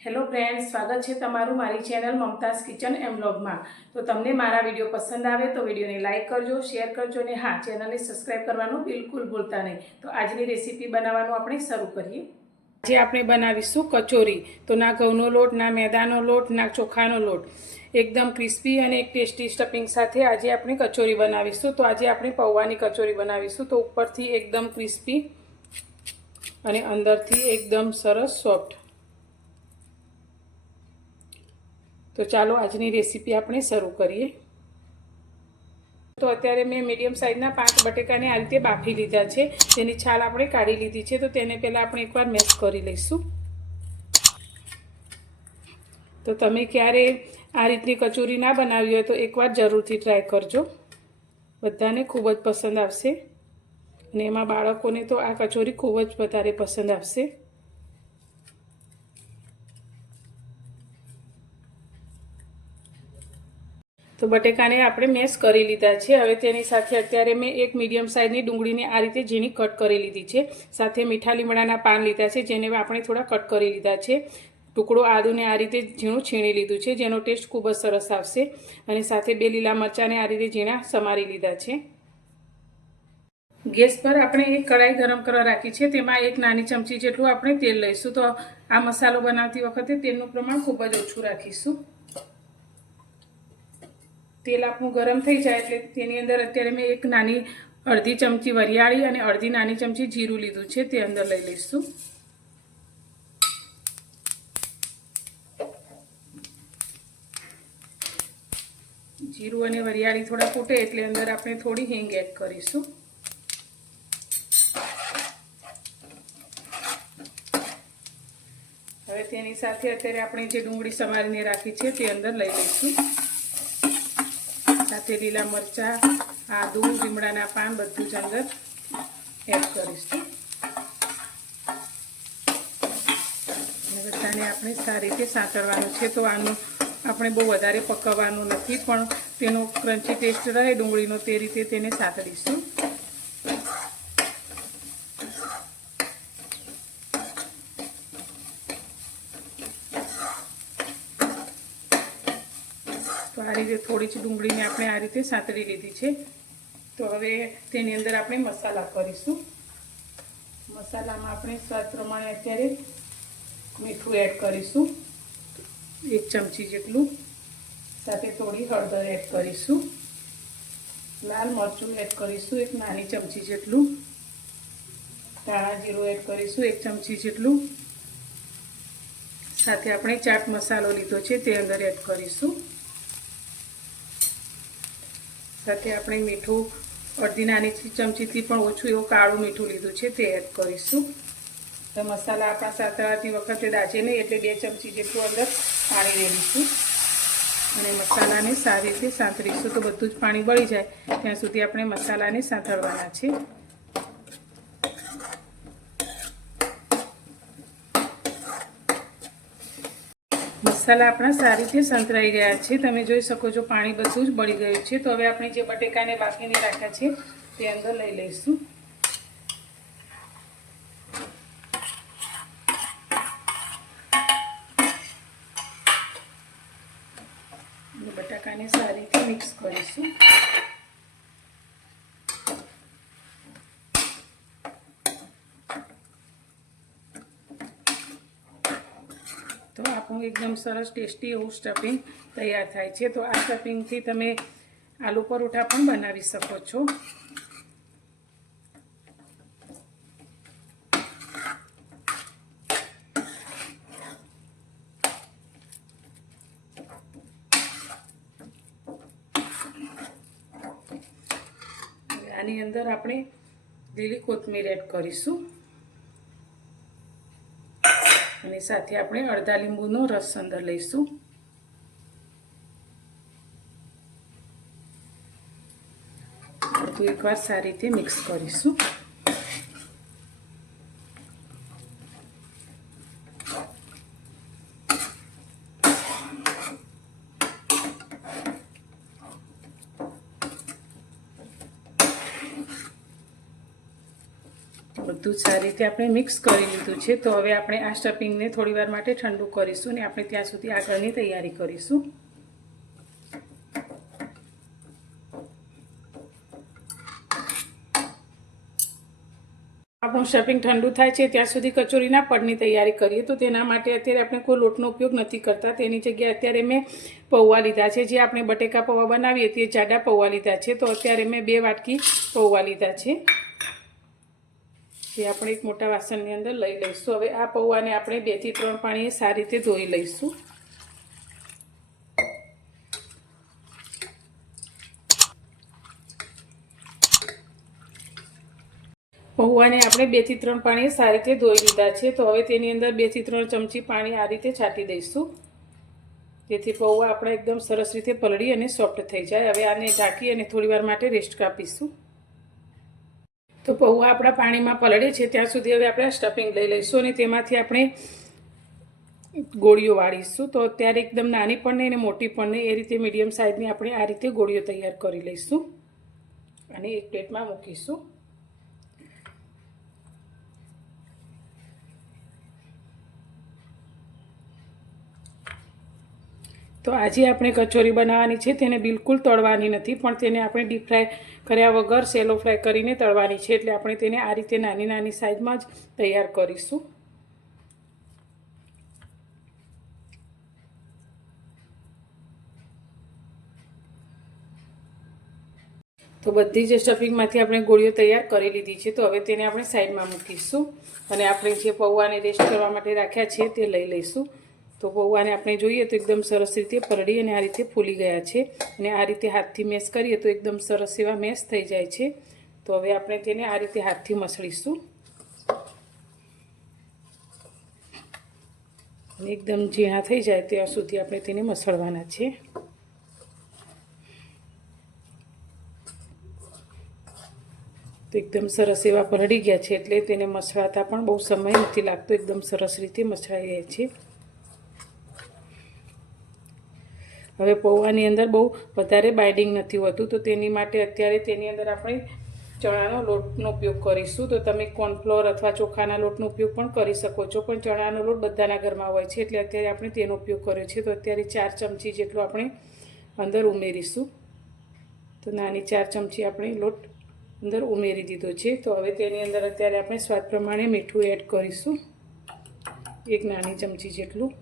Hello friends, સ્વાગત છે તમારું મારી ચેનલ મમતાઝ કિચન એન્ડ વ્લોગમાં। તો તમને મારા વિડીયો પસંદ આવે તો વિડીયોને લાઇક કરજો, શેર કરજો અને હા, ચેનલને સબસ્ક્રાઈબ કરવાનું બિલકુલ ભૂલતા નહીં। તો આજની રેસીપી બનાવવાનું આપણે શરૂ કરીએ। આજે આપણે બનાવીશું કચોરી। તો ના ઘઉંનો લોટ, ના મેદાનો લોટ, ના ચોખાનો લોટ, એકદમ ક્રિસ્પી અને એક ટેસ્ટી સ્ટફિંગ સાથે આજે આપણે કચોરી બનાવીશું। તો આજે આપણે પૌવાની કચોરી બનાવીશું। તો ઉપરથી એકદમ ક્રિસ્પી અને અંદરથી એકદમ સરસ સોફ્ટ। તો ચાલો આજની રેસીપી આપણે શરૂ કરીએ। તો અત્યારે મેં મીડિયમ સાઇઝના 5 બટેકાને આ રીતે બાફી લીધા છે। તેની છાલ આપણે કાઢી લીધી છે। તો તેને પહેલાં આપણે એકવાર મેશ કરી લઈશું। તો તમે ક્યારે આ રીતની કચોરી ના બનાવી હોય તો એકવાર જરૂરથી ટ્રાય કરજો, બધાને ખૂબ જ પસંદ આવશે અને એમાં બાળકોને તો આ કચોરી ખૂબ જ વધારે પસંદ આવશે। તો બટેકાને આપણે મેશ કરી લીધા છે। હવે તેની સાથે અત્યારે મેં એક મીડિયમ સાઇઝની ડુંગળીને આ રીતે ઝીણી કટ કરી લીધી છે। સાથે મીઠા લીમડાના પાન લીધા છે, જેને આપણે થોડા કટ કરી લીધા છે। ટુકડો આદુને આ રીતે ઝીણું છીણી લીધું છે, જેનો ટેસ્ટ ખૂબ જ સરસ આવશે। અને સાથે 2 લીલા મરચાંને આ રીતે ઝીણા સમારી લીધા છે। ગેસ પર આપણે એક કઢાઈ ગરમ કરવા રાખી છે। તેમાં 1 નાની ચમચી જેટલું આપણે તેલ લઈશું। તો આ મસાલો બનાવતી વખતે તેલનું પ્રમાણ ખૂબ જ ઓછું રાખીશું। તેલ આપણું ગરમ થઈ જાય એટલે તેની અંદર અત્યારે મેં એક નાની અડધી ચમચી વરિયાળી અને અડધી નાની ચમચી જીરું લીધું છે, તે અંદર લઈ લઈશું। જીરું અને વરિયાળી થોડા ફૂટે એટલે અંદર આપણે થોડી હિંગ એડ કરીશું। હવે તેની સાથે અત્યારે આપણે જે ડુંગળી સમારીને રાખી છે તે અંદર લઈ લઈશું। સાથે લીલા મરચાં, આદુ, લીમડાના પાન બધું જ અંદર એડ કરીશું। બધાને આપણે સારી રીતે સાંતળવાનું છે। તો આનું આપણે બહુ વધારે પકવવાનું નથી, પણ તેનો ક્રન્ચી ટેસ્ટ રહે ડુંગળીનો તે રીતે તેને સાંતળીશું। તો આ રીતે થોડી જ ડુંગળીને આપણે આ રીતે સાંતળી લીધી છે। તો હવે તેની અંદર આપણે મસાલા કરીશું। મસાલામાં આપણે સ્વાદ પ્રમાણે અત્યારે મીઠું એડ કરીશું 1 ચમચી જેટલું, સાથે થોડી હળદર એડ કરીશું, લાલ મરચું એડ કરીશું 1 નાની ચમચી જેટલું, ધાણા જીરું એડ કરીશું 1 ચમચી જેટલું, સાથે આપણે ચાટ મસાલો લીધો છે તે અંદર એડ કરીશું। સાથે આપણે મીઠું અડધી નાની ચમચીથી પણ ઓછું એવું કાળું મીઠું લીધું છે તે એડ કરીશું। તો મસાલા આપણા સાંતળતી વખતે દાજે નહીં એટલે 2 ચમચી જેટલું અંદર પાણી રેડીશું અને મસાલાને સારી રીતે સાંતળીશું। તો બધું જ પાણી બળી જાય ત્યાં સુધી આપણે મસાલાને સાંતળવાના છે। મસાલા આપણા સારી રીતે સંતળાઈ ગયા છે, તમે જોઈ શકો છો પાણી બધું જ બળી ગયું છે। તો હવે આપણે જે બટેકાને બાફીને રાખ્યા છે તે અંદર લઈ લઈશું। બટાકાને સારી રીતે મિક્સ કરીશું। તો આપણું એકદમ સરસ ટેસ્ટી એવું સ્ટફિંગ તૈયાર થાય છે। તો આ સ્ટફિંગથી તમે આલુ પરોઠા પણ બનાવી શકો છો। આની અંદર આપણે લીલી કોથમીર એડ કરીશું અને સાથે આપણે અડધા લીંબુનો રસ અંદર લઈશું। બધું એકવાર સારી રીતે મિક્સ કરીશું। બધું જ સારી રીતે આપણે મિક્સ કરી લીધું છે. તો હવે આપણે આ સ્ટફિંગને થોડીવાર માટે ઠંડુ કરીશું ને આપણે ત્યાં સુધી આગળની તૈયારી કરીશું. આપણું સ્ટફિંગ ઠંડુ થાય છે ત્યાં સુધી કચોરીના પડની તૈયારી કરીએ. તો તેના માટે અત્યારે આપણે કોઈ લોટનો ઉપયોગ નથી કરતા. તેની જગ્યાએ અત્યારે મેં પૌવા લીધા છે. જે આપણે બટેકા પૌવા બનાવીએ તે જાડા પૌવા લીધા છે. તો અત્યારે મેં 2 વાટકી પૌવા લીધા છે. જે આપણે એક મોટા વાસણની અંદર લઈ લઈશું. હવે આ પૌવાને આપણે 2 થી 3 પાણીએ સારી રીતે ધોઈ લઈશું. પૌવાને આપણે 2 થી 3 પાણીએ સારી રીતે ધોઈ લીધા છે. તો હવે તેની અંદર 2 થી 3 ચમચી પાણી આ રીતે છાંટી દઈશું, જેથી પૌવા આપણે એકદમ સરસ રીતે પલળી અને સોફ્ટ થઈ જાય. હવે આને ઢાંકી અને થોડીવાર માટે રેસ્ટ આપીશું. તો પૌવા આપણા પાણીમાં પલળે છે ત્યાં સુધી હવે આપણે સ્ટફિંગ લઈ લઈશું અને તેમાંથી આપણે ગોળીઓ વાળીશું. તો અત્યારે એકદમ નાની પણ નહીં અને મોટી પણ નહીં, એ રીતે મીડિયમ સાઇઝની આપણે આ રીતે ગોળીઓ તૈયાર કરી લઈશું અને એક પ્લેટમાં મૂકીશું. તો આજે આપણે કચોરી બનાવવાની છે, તેને બિલકુલ તળવાની નથી, પણ તેને આપણે ડીપ ફ્રાય કર્યા વગર સેલો ફ્રાય કરીને તળવાની છે. એટલે આપણે તેને આ રીતે નાની નાની સાઇઝમાં જ તૈયાર કરીશું. તો બધી જ સ્ટફિંગમાંથી આપણે ગોળીઓ તૈયાર કરી લીધી છે. તો હવે તેને આપણે સાઈડમાં મૂકીશું અને આપણે જે પૌવાને રેસ્ટ કરવા માટે રાખ્યા છે તે લઈ લઈશું. તો પૌવાને આપણે જોઈએ તો એકદમ સરસ રીતે પલળી અને આ રીતે ફૂલી ગયા છે અને આ રીતે હાથથી મેશ કરીએ તો એકદમ સરસ એવા મેશ થઈ જાય છે. તો હવે આપણે તેને આ રીતે હાથથી મસળીશું અને એકદમ ઝીણા થઈ જાય ત્યાં સુધી આપણે તેને મસળવાના છે. તો એકદમ સરસ એવા પલળી ગયા છે એટલે તેને મસળાતા પણ બહુ સમય નથી લાગતો, એકદમ સરસ રીતે મસળાઈ જાય છે. હવે પૌવાની અંદર બહુ વધારે બાઇન્ડિંગ નથી હોતું, તો તેની માટે અત્યારે તેની અંદર આપણે ચણાનો લોટનો ઉપયોગ કરીશું. તો તમે કોર્નફ્લોર અથવા ચોખાના લોટનો ઉપયોગ પણ કરી શકો છો, પણ ચણાનો લોટ બધાના ઘરમાં હોય છે એટલે અત્યારે આપણે તેનો ઉપયોગ કર્યો છે. તો અત્યારે 4 ચમચી જેટલો આપણે અંદર ઉમેરીશું. તો નાની 4 ચમચી આપણે લોટ અંદર ઉમેરી દીધો છે. તો હવે તેની અંદર અત્યારે આપણે સ્વાદ પ્રમાણે મીઠું એડ કરીશું, 1 નાની ચમચી જેટલું,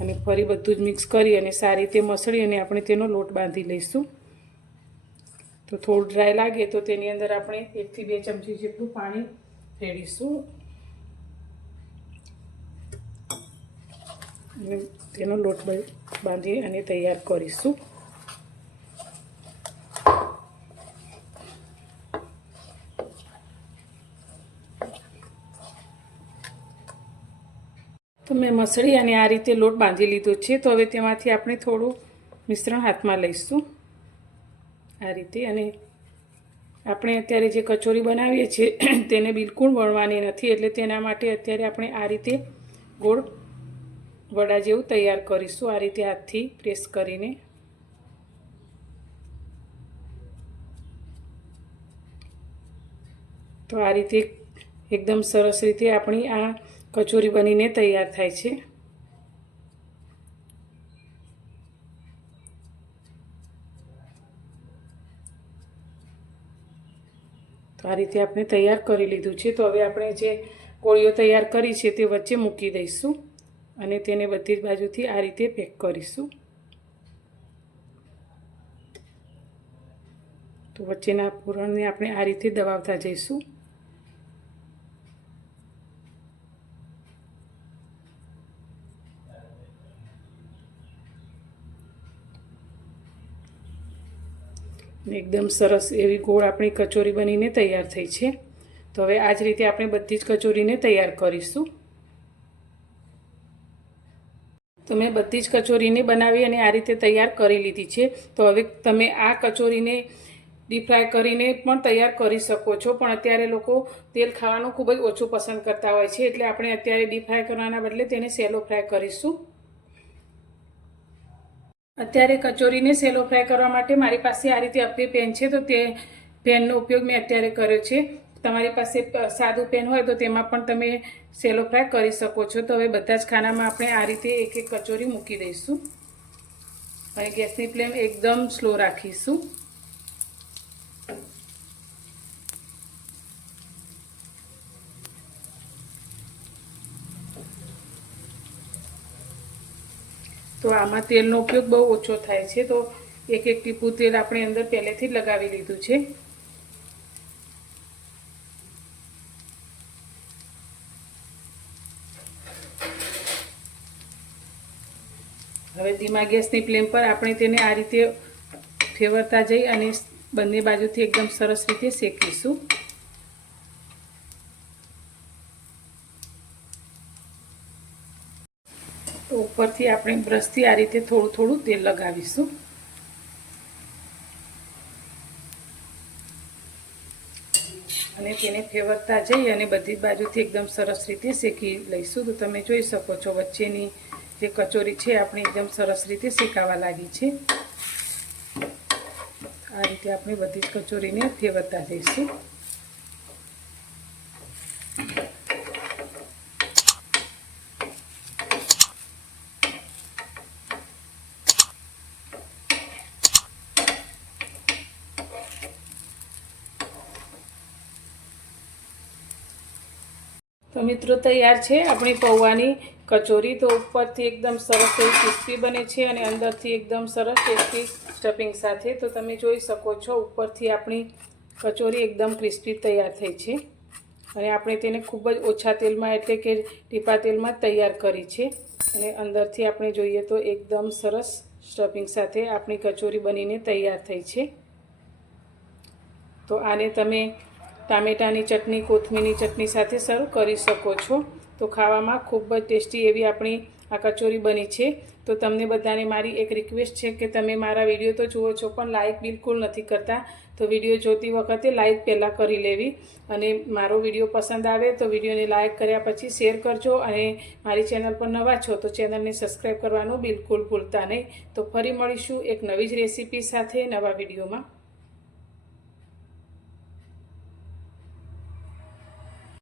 અને ફરી બધું જ મિક્સ કરી અને સારી રીતે મસળી અને આપણે તેનો લોટ બાંધી લઈશું. તો થોડું ડ્રાય લાગે તો તેની અંદર આપણે 1 થી 2 ચમચી જેટલું પાણી રેડીશું અને તેનો લોટ બાંધી અને તૈયાર કરીશું. તો મેં મસળી અને આ રીતે લોટ બાંધી લીધો છે. તો હવે તેમાંથી આપણે થોડું મિશ્રણ હાથમાં લઈશું આ રીતે, અને આપણે અત્યારે જે કચોરી બનાવીએ છીએ તેને બિલકુલ વળવાની નથી, એટલે તેના માટે અત્યારે આપણે આ રીતે ગોળ વડા જેવું તૈયાર કરીશું, આ રીતે હાથથી પ્રેસ કરીને. તો આ રીતે એકદમ સરસ રીતે આપણી આ કચોરી બનીને તૈયાર થાય છે. તો આ રીતે આપણે તૈયાર કરી લીધું છે. તો હવે આપણે જે ગોળીઓ તૈયાર કરી છે તે વચ્ચે મૂકી દઈશું અને તેને બધી જ બાજુથી આ રીતે પેક કરીશું. તો વચ્ચેના પૂરણને આપણે આ રીતે દબાવતા જઈશું. એકદમ સરસ એવી ગોળ આપણી કચોરી બનીને તૈયાર થઈ છે. તો હવે આ જ રીતે આપણે બધી જ કચોરીને તૈયાર કરીશું. તો મેં બધી જ કચોરીને બનાવી અને આ રીતે તૈયાર કરી લીધી છે. તો હવે તમે આ કચોરીને ડીપ ફ્રાય કરીને પણ તૈયાર કરી શકો છો, પણ અત્યારે લોકો તેલ ખાવાનું ખૂબ જ ઓછું પસંદ કરતા હોય છે, એટલે આપણે અત્યારે ડીપ ફ્રાય કરવાના બદલે તેને સેલો ફ્રાય કરીશું. અત્યારે કચોરીને સેલો ફ્રાય કરવા માટે મારી પાસે આ રીતે અપ્પી પેન છે. તો તે પેનનો ઉપયોગ મેં અત્યારે કર્યો છે. તમારી પાસે સાદું પેન હોય તો તેમાં પણ તમે સેલો ફ્રાય કરી શકો છો. તો હવે બધા જ ખાનામાં આપણે આ રીતે એક એક કચોરી મૂકી દઈશું અને ગેસની ફ્લેમ એકદમ સ્લો રાખીશું. તો આમાં તેલનો ઉપયોગ બહુ ઓછો થાય છે. તો એક એક ટીપું તેલ આપણે અંદર પહેલેથી જ લગાવી લીધું છે. હવે ધીમા ગેસની ફ્લેમ પર આપણે તેને આ રીતે ફેરવતા જઈ અને બંને બાજુથી એકદમ સરસ રીતે શેકીશું. તો ઉપરથી આપણે બ્રશથી આ રીતે થોડું થોડું તેલ લગાવીશું. અને તેને ફેરવતા જઈ અને બધી બાજુથી એકદમ સરસ રીતે શેકી લઈશું. તો તમે જોઈ શકો છો વચ્ચેની જે કચોરી છે આપણી એકદમ સરસ રીતે શેકાવા લાગી છે. આ રીતે આપણે બધી જ કચોરીને ફેરવતા જઈશું. તો મિત્રો તૈયાર છે આપણી પૌવાની કચોરી. તો ઉપરથી એકદમ સરસ એવી ક્રિસ્પી બને છે અને અંદરથી એકદમ સરસ ટેસ્ટી સ્ટફિંગ સાથે. તો તમે જોઈ શકો છો ઉપરથી આપણી કચોરી એકદમ ક્રિસ્પી તૈયાર થઈ છે અને આપણે તેને ખૂબ જ ઓછા તેલમાં એટલે કે ટીપા તેલમાં તૈયાર કરી છે. અને અંદરથી આપણે જોઈએ તો એકદમ સરસ સ્ટફિંગ સાથે આપણી કચોરી બનીને તૈયાર થઈ છે. તો આને તમે ટામેટાની ચટણી, કોથમીરની ચટણી સાથે સર્વ કરી શકો છો. તો ખાવામાં ખૂબ જ ટેસ્ટી એવી આપણી આ કચોરી બની છે. તો તમને બધાને મારી એક રિક્વેસ્ટ છે કે તમે મારા વિડીયો તો જુઓ છો પણ લાઇક બિલકુલ નથી કરતા. તો વિડીયો જોતી વખતે લાઇક પહેલાં કરી લેવી અને મારો વિડીયો પસંદ આવે તો વિડીયોને લાઇક કર્યા પછી શેર કરજો. અને મારી ચેનલ પર નવા છો તો ચેનલને સબસ્ક્રાઈબ કરવાનું બિલકુલ ભૂલતા નહીં. તો ફરી મળીશું એક નવી જ રેસીપી સાથે નવા વિડીયોમાં.